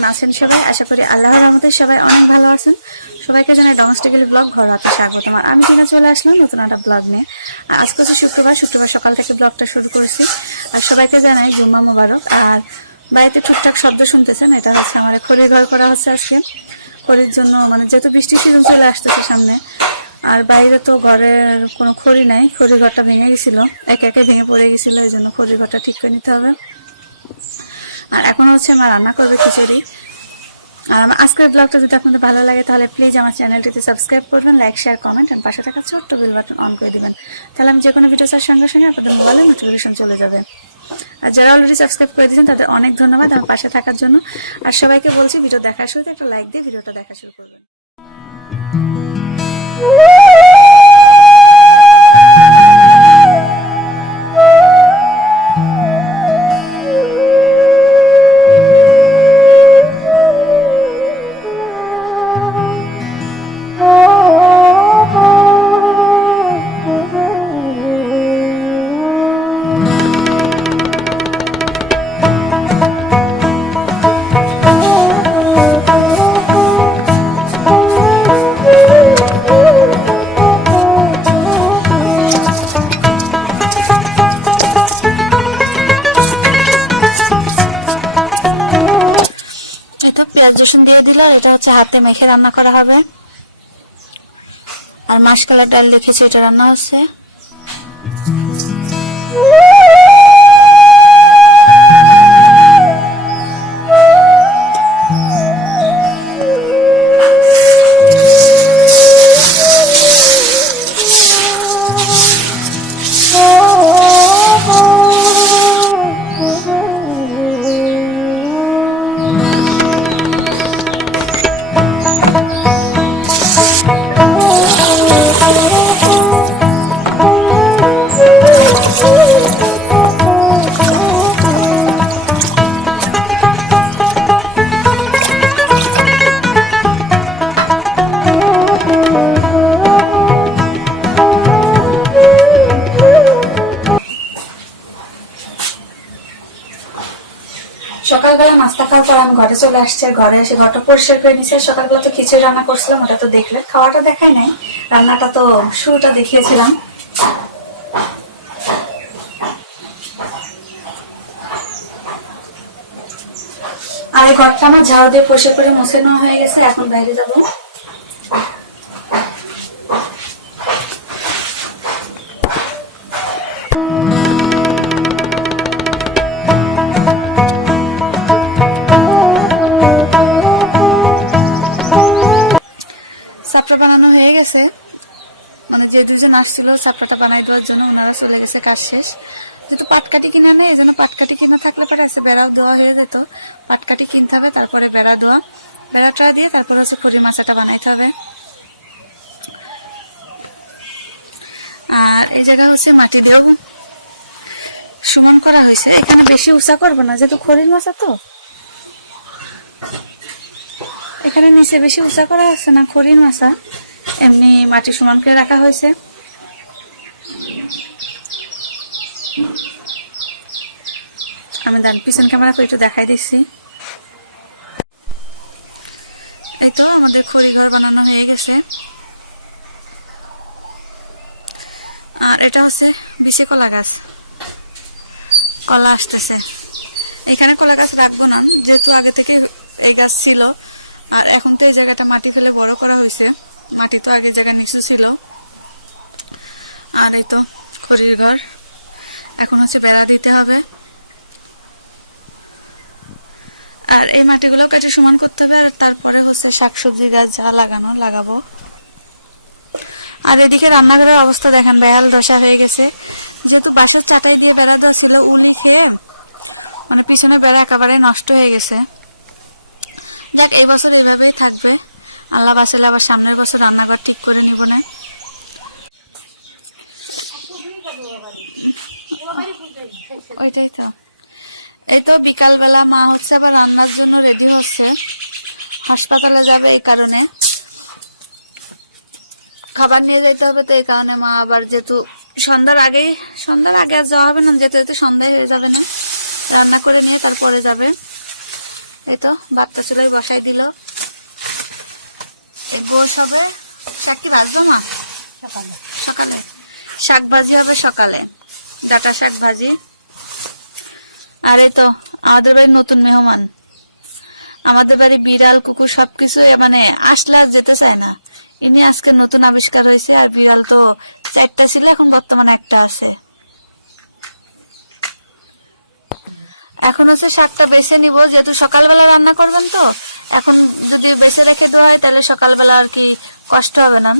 কেমন আছেন সবাই? আশা করি আল্লাহর রহমতে সবাই অনেক ভালো আছেন। সবাইকে জানাই ডোমেস্টিক্যালি ব্লগ ঘর হাতে স্বাগত। আমার আমি দিনে চলে আসলাম নতুন একটা ব্লগ নিয়ে। আর আজকে হচ্ছে শুক্রবার। শুক্রবার সকাল থেকে ব্লগটা শুরু করেছি। আর সবাইকে জানাই জুম্মা মোবারক। আর বাড়িতে টুকটাক শব্দ শুনতেছেন, এটা হচ্ছে আমার খড়ির ঘর করা হচ্ছে আজকে। খড়ির জন্য মানে যেহেতু বৃষ্টির সিজন চলে আসতেছে সামনে। আর বাইরে তো ঘরের কোনো খড়ি নাই। খড়ির ঘরটা ভেঙে গেছিল। একে একে ভেঙে পড়ে গেছিল এই জন্য খড়ির ঘরটা ঠিক করে নিতে হবে। আর এখন হচ্ছে মা রান্না করবে খিচুড়ি। আর আমার আজকের ব্লগটা যদি আপনাদের ভালো লাগে, তাহলে প্লিজ আমার চ্যানেলটিতে সাবস্ক্রাইব করবেন লাইক শেয়ার কমেন্ট এন্ড পাশে থাকা ছোট্ট বেল বাটন অন করে দিবেন। তাহলে আমি যে কোনো ভিডিও চার সঙ্গে সঙ্গে আপনাদের মোবাইলে নোটিফিকেশন চলে যাবে। আর যারা অলরেডি সাবস্ক্রাইব করে দিয়েছেন, তাদের অনেক ধন্যবাদ আমার পাশে থাকার জন্য। আর সবাইকে বলছি ভিডিও দেখার শুরুতে একটা লাইক দিয়ে ভিডিওটা দেখা শুরু করবেন। এই তো পেঁয়াজ রসুন দিয়ে দিল, আর এটা হচ্ছে হাতে মেখে রান্না করা হবে। আর মাসকালার ডাল দেখেছি, এটা রান্না হচ্ছে। সকালবেলা নাস্তা খাওয়ার পর আমি ঘরে চলে আসছে ঘরে এসে ঘরটা পরিষ্কার করে নিছে। সকালবেলা তো খিচুড়ি রান্না করছিলাম, ওটা তো দেখলে খাওয়াটা দেখাই নাই, রান্নাটা তো শুরুটা দেখিয়েছিলাম। আর এই ঘরটা আমার ঝাড়ু দিয়ে পরিষ্কার করে মুছে নেওয়া হয়ে গেছে, এখন বাইরে যাব। চাপড়া বানানো হয়ে গেছে। মানে যে দুজন আসছিল চাপড়াটা বানাই দেওয়ার জন্য ওনারা চলে গেছে কাজ শেষ। যেহেতু পাটকাটি কিনা নেই এই জন্য পাটকাটি কিনা থাকলে পরে এসে বেড়াও দেওয়া হয়ে যেত। পাটকাটি কিনতে হবে, তারপরে বেড়া দেওয়া। বেড়াটা দিয়ে তারপরে হচ্ছে খড়ি মাছাটা বানাইতে হবে। আর এই জায়গা হচ্ছে মাটি দিয়েও সমান করা হয়েছে। এখানে বেশি উঁচা করব না, যেহেতু খড়ির মাছা তো। এখানে নিচে বেশি উঁচা করা আছে না খড়ির মাছা? এমনি মাটি সমান করে রাখা হয়েছে। আমি দান পিছন ক্যামেরা করে একটু দেখাই দিচ্ছি। এই তো আমাদের খড়ি ঘর বানানো হয়ে গেছে। আর এটা হচ্ছে বিশে কলা গাছ। কলা আসতেছে। এখানে কলা গাছ রাখব না, যেহেতু আগে থেকে এই গাছ ছিল। আর এখন তো এই জায়গাটা মাটি ফেলে বড় করা হয়েছে মাটি তো আগে জায়গা নিচু ছিল। আর এই তো খড়ির ঘর। এখন হচ্ছে বেড়া দিতে হবে। আর এই মাটিগুলো কেটে সমান করতে হবে, আর তারপরে হচ্ছে শাকসবজি গাছ যা লাগানো, লাগাবো। আর এদিকে রান্নাঘরের অবস্থা দেখেন, বেহাল দশা হয়ে গেছে। যেহেতু বাসার চাটাই দিয়ে বেড়া দেওয়া ছিল, উলি খেয়ে মানে পিছনে বেড়া একেবারে নষ্ট হয়ে গেছে। যাক, এই বছর এইভাবেই থাকবে। আল্লাহ বাসালে আবার সামনের বছর রান্নাঘর ঠিক করে নিব না। ওইটাই তো। এই তো বিকালবেলা মা হচ্ছে আবার রান্নার জন্য রেডি হচ্ছে। হাসপাতালে যাবে এই কারণে। খাবার নিয়ে যাইতে হবে তো এই কারণে মা আবার যেহেতু সন্ধ্যার আগেই সন্ধ্যার আগে আর যাওয়া হবে না যেতে যেতে সন্ধ্যায় হয়ে যাবে না। রান্না করে নিয়ে তারপরে যাবে। এই তো বাত্তা চুলাই বসাই দিল। এই গোশ হবে শাক কি ভাজবো মা? সকালে। সকালে। শাক ভাজি হবে সকালে ডাটা শাক ভাজি। আর এই তো আমাদের বাড়ি নতুন মেহমান। আমাদের বাড়ি বিড়াল কুকুর সবকিছু মানে আসলে আর যেতে চায় না। ইনি আজকে নতুন আবিষ্কার হয়েছে আর বিড়াল তো চারটা ছিল এখন বর্তমানে একটা আছে। এখন হচ্ছে শাকটা বেছে নিব, যেহেতু সকালবেলা রান্না করবেন তো। এখন যদি বেছে রেখে দেওয়া হয়, তাহলে সকালবেলা আর কি কষ্ট হবে না।